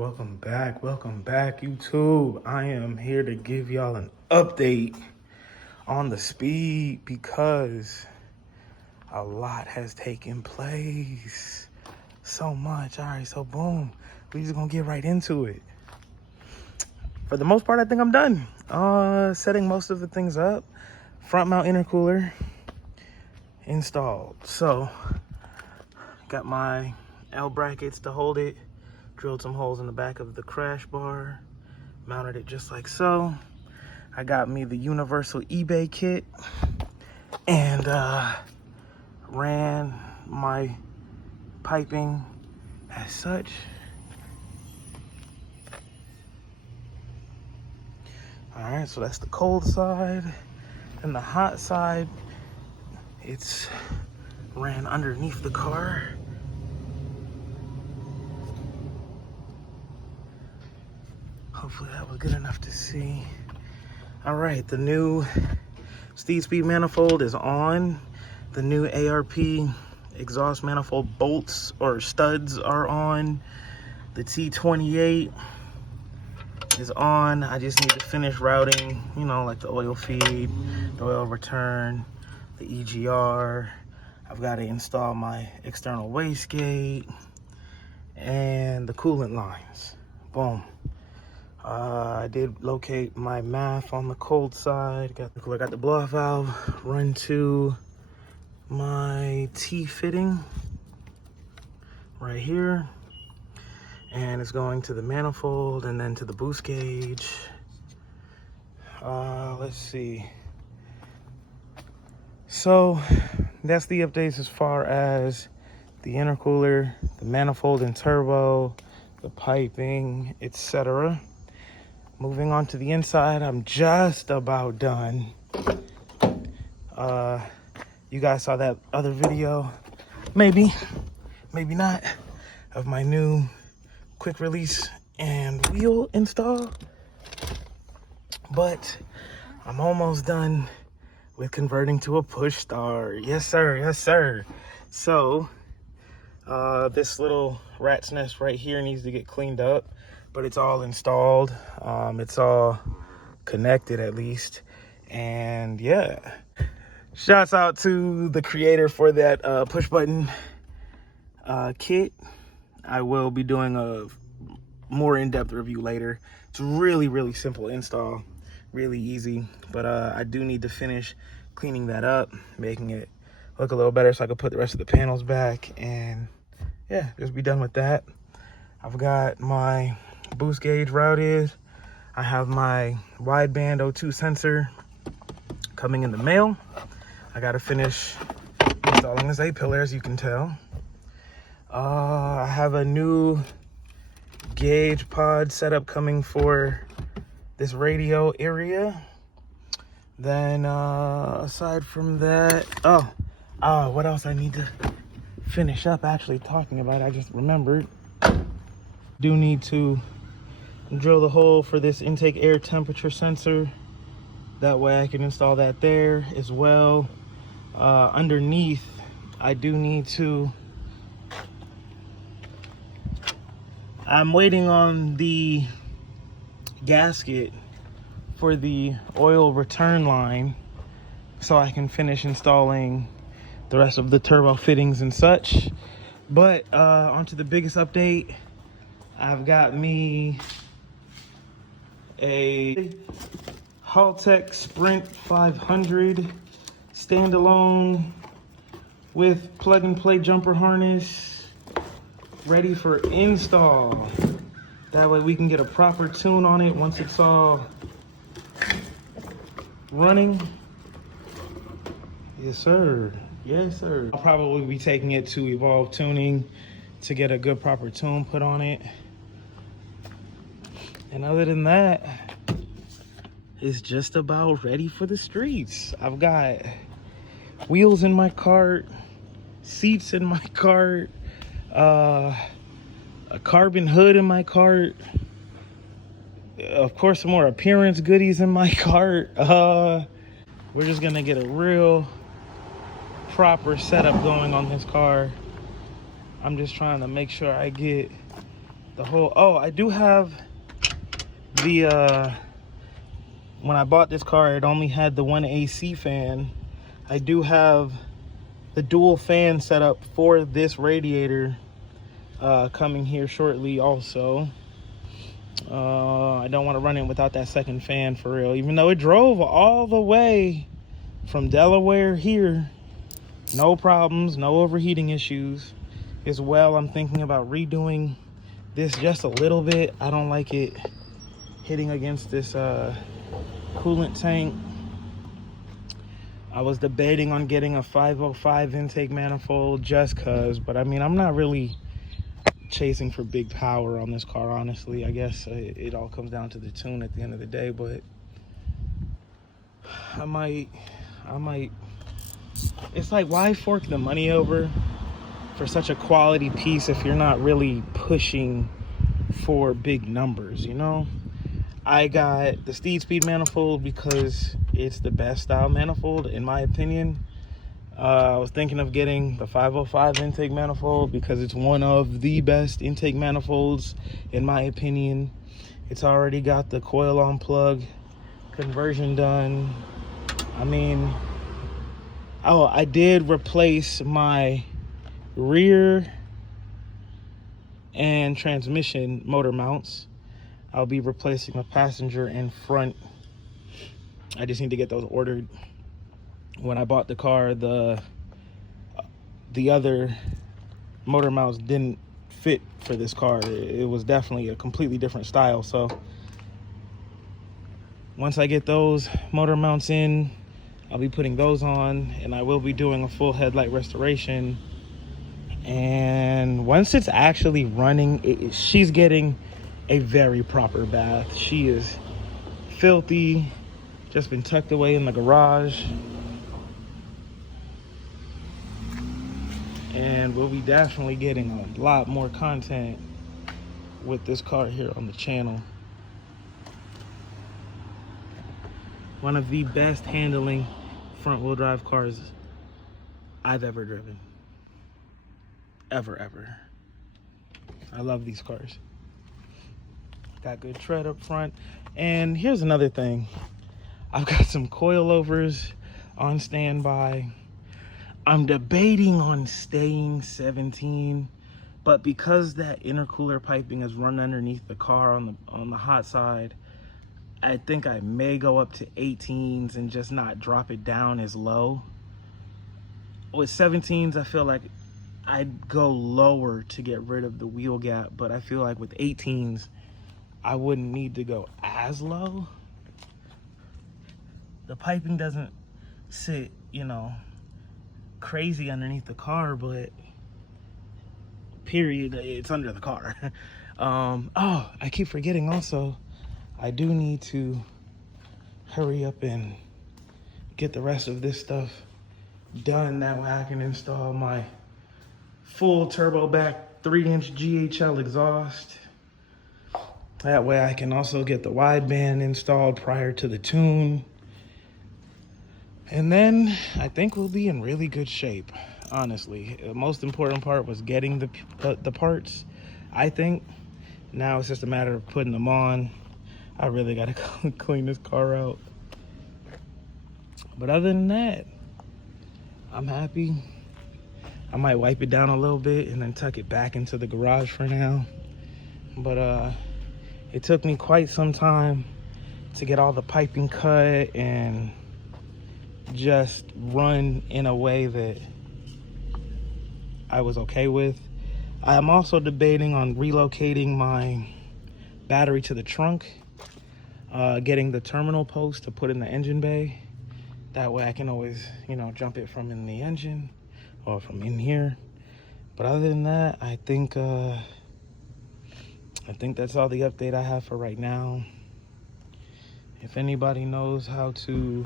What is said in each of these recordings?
welcome back, YouTube. I am here to give y'all an update on the speed because a lot has taken place. So much. All right, so boom, we just gonna get right into it. For the most part, I think I'm done. Setting most of the things up. Front mount intercooler installed. So, got my L brackets to hold it. Drilled some holes in the back of the crash bar. Mounted it just like so. I got me the universal eBay kit. And ran my piping as such. Alright, so that's the cold side. And the hot side, it's ran underneath the car. Hopefully that was good enough to see. Alright, the new Steed Speed manifold is on. The new ARP exhaust manifold bolts or studs are on. The T28 is on. I just need to finish routing, you know, like the oil feed, the oil return, the EGR. I've got to install my external wastegate and the coolant lines. Boom. I did locate my MAF on the cold side. Got the blow-off valve run to my T fitting right here. And it's going to the manifold and then to the boost gauge. Let's see. So that's the updates as far as the intercooler, the manifold and turbo, the piping, etc. Moving on to the inside, I'm just about done. You guys saw that other video, maybe not, of my new quick release and wheel install, but I'm almost done with converting to a push start. Yes sir. So this little rat's nest right here needs to get cleaned up, but it's all installed. It's all connected at least, and yeah, shouts out to the creator for that push button kit. I will be doing a more in-depth review later. It's really simple install, really easy, but I do need to finish cleaning that up, making it look a little better so I can put the rest of the panels back, and yeah, just be done with that. I've got my boost gauge routed. I have my wideband O2 sensor coming in the mail. I gotta finish installing this A-pillar, as you can tell. I have a new gauge pod setup coming for this radio area. Then aside from that, what else I need to finish up actually talking about? I just remembered. Do need to drill the hole for this intake air temperature sensor. That way I can install that there as well. Underneath, I do need to, I'm waiting on the gasket for the oil return line so I can finish installing the rest of the turbo fittings and such. But onto the biggest update. I've got me a Haltech Sprint 500 standalone with plug and play jumper harness ready for install. That way we can get a proper tune on it once it's all running. Yes sir. I'll probably be taking it to Evolve Tuning to get a good proper tune put on it. And other than that, it's just about ready for the streets. I've got wheels in my cart, seats in my cart, a carbon hood in my cart, of course some more appearance goodies in my cart. We're just gonna get a real proper setup going on this car. I'm just trying to make sure I get the whole, oh, I do have the, when I bought this car, it only had the one AC fan. I do have the dual fan setup for this radiator coming here shortly also. I don't want to run it without that second fan for real, even though it drove all the way from Delaware here. No problems, no overheating issues. As well, I'm thinking about redoing this just a little bit. I don't like it hitting against this coolant tank. I was debating on getting a 505 intake manifold just cause, but I mean, I'm not really chasing for big power on this car, honestly. I guess it all comes down to the tune at the end of the day, but I might, it's like, why fork the money over for such a quality piece if you're not really pushing for big numbers, you know? I got the Steed Speed manifold because it's the best style manifold, in my opinion. I was thinking of getting the 505 intake manifold because it's one of the best intake manifolds, in my opinion. It's already got the coil on plug conversion done. I mean, oh, I did replace my rear and transmission motor mounts. I'll be replacing the passenger and front. I just need to get those ordered. When I bought the car, the other motor mounts didn't fit for this car. It was definitely a completely different style. So once I get those motor mounts in, I'll be putting those on, and I will be doing a full headlight restoration. And once it's actually running, she's getting a very proper bath. She is filthy, just been tucked away in the garage. And we'll be definitely getting a lot more content with this car here on the channel. One of the best handling front wheel drive cars I've ever driven. Ever. I love these cars. Got good tread up front. And here's another thing. I've got some coilovers on standby. I'm debating on staying 17, but because that intercooler piping is run underneath the car on the hot side, I think I may go up to 18s and just not drop it down as low. With 17s, I feel like I'd go lower to get rid of the wheel gap, but I feel like with 18s, I wouldn't need to go as low. The piping doesn't sit, you know, crazy underneath the car, but period, it's under the car. Oh, I keep forgetting also, I do need to hurry up and get the rest of this stuff done. That way I can install my full turbo back 3-inch GHL exhaust. That way I can also get the wideband installed prior to the tune. And then I think we'll be in really good shape, honestly. The most important part was getting the parts, I think. Now it's just a matter of putting them on. I really gotta clean this car out. But other than that, I'm happy. I might wipe it down a little bit and then tuck it back into the garage for now. But it took me quite some time to get all the piping cut and just run in a way that I was okay with. I'm also debating on relocating my battery to the trunk, getting the terminal post to put in the engine bay. That way I can always, you know, jump it from in the engine or from in here. But other than that, I think that's all the update I have for right now. If anybody knows how to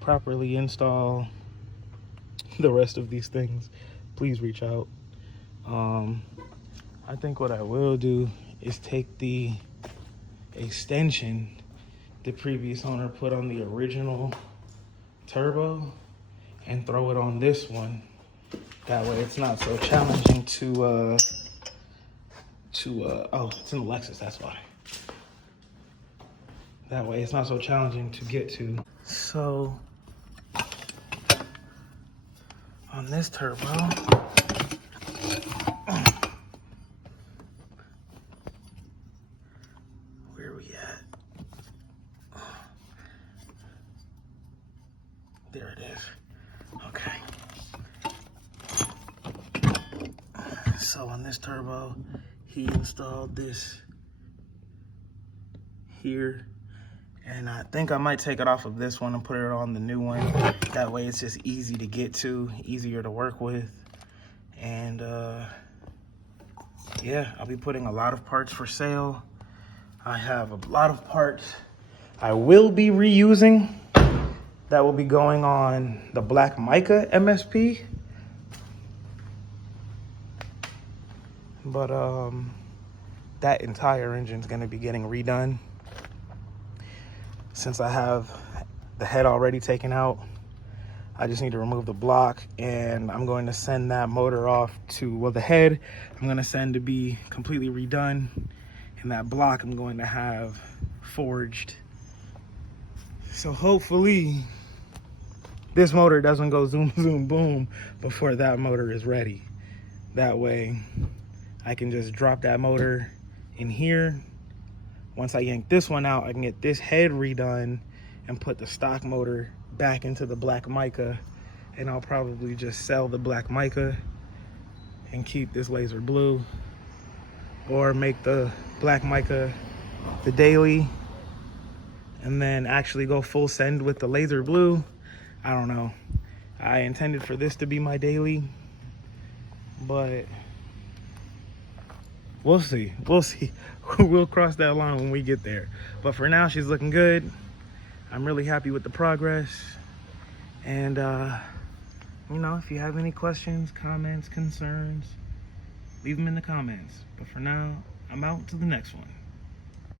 properly install the rest of these things, please reach out. I think what I will do is take the extension the previous owner put on the original turbo and throw it on this one. That way it's not so challenging to to, oh, it's in the Lexus, that's why. That way it's not so challenging to get to. So, on this turbo, where are we at? There it is. Okay. So on this turbo, he installed this here. And I think I might take it off of this one and put it on the new one. That way it's just easy to get to, easier to work with. And yeah, I'll be putting a lot of parts for sale. I have a lot of parts I will be reusing. That will be going on the black mica MSP. But that entire engine's gonna be getting redone. Since I have the head already taken out, I just need to remove the block, and I'm going to send that motor off to, well, the head I'm going to send to be completely redone, and that block I'm going to have forged. So hopefully this motor doesn't go zoom, zoom, boom before that motor is ready. That way I can just drop that motor in here. Once I yank this one out, I can get this head redone and put the stock motor back into the black mica, and I'll probably just sell the black mica and keep this laser blue, or make the black mica the daily and then actually go full send with the laser blue. I don't know. I intended for this to be my daily, but we'll see. We'll see. We'll cross that line when we get there. But for now, she's looking good. I'm really happy with the progress. And, you know, if you have any questions, comments, concerns, leave them in the comments. But for now, I'm out to the next one.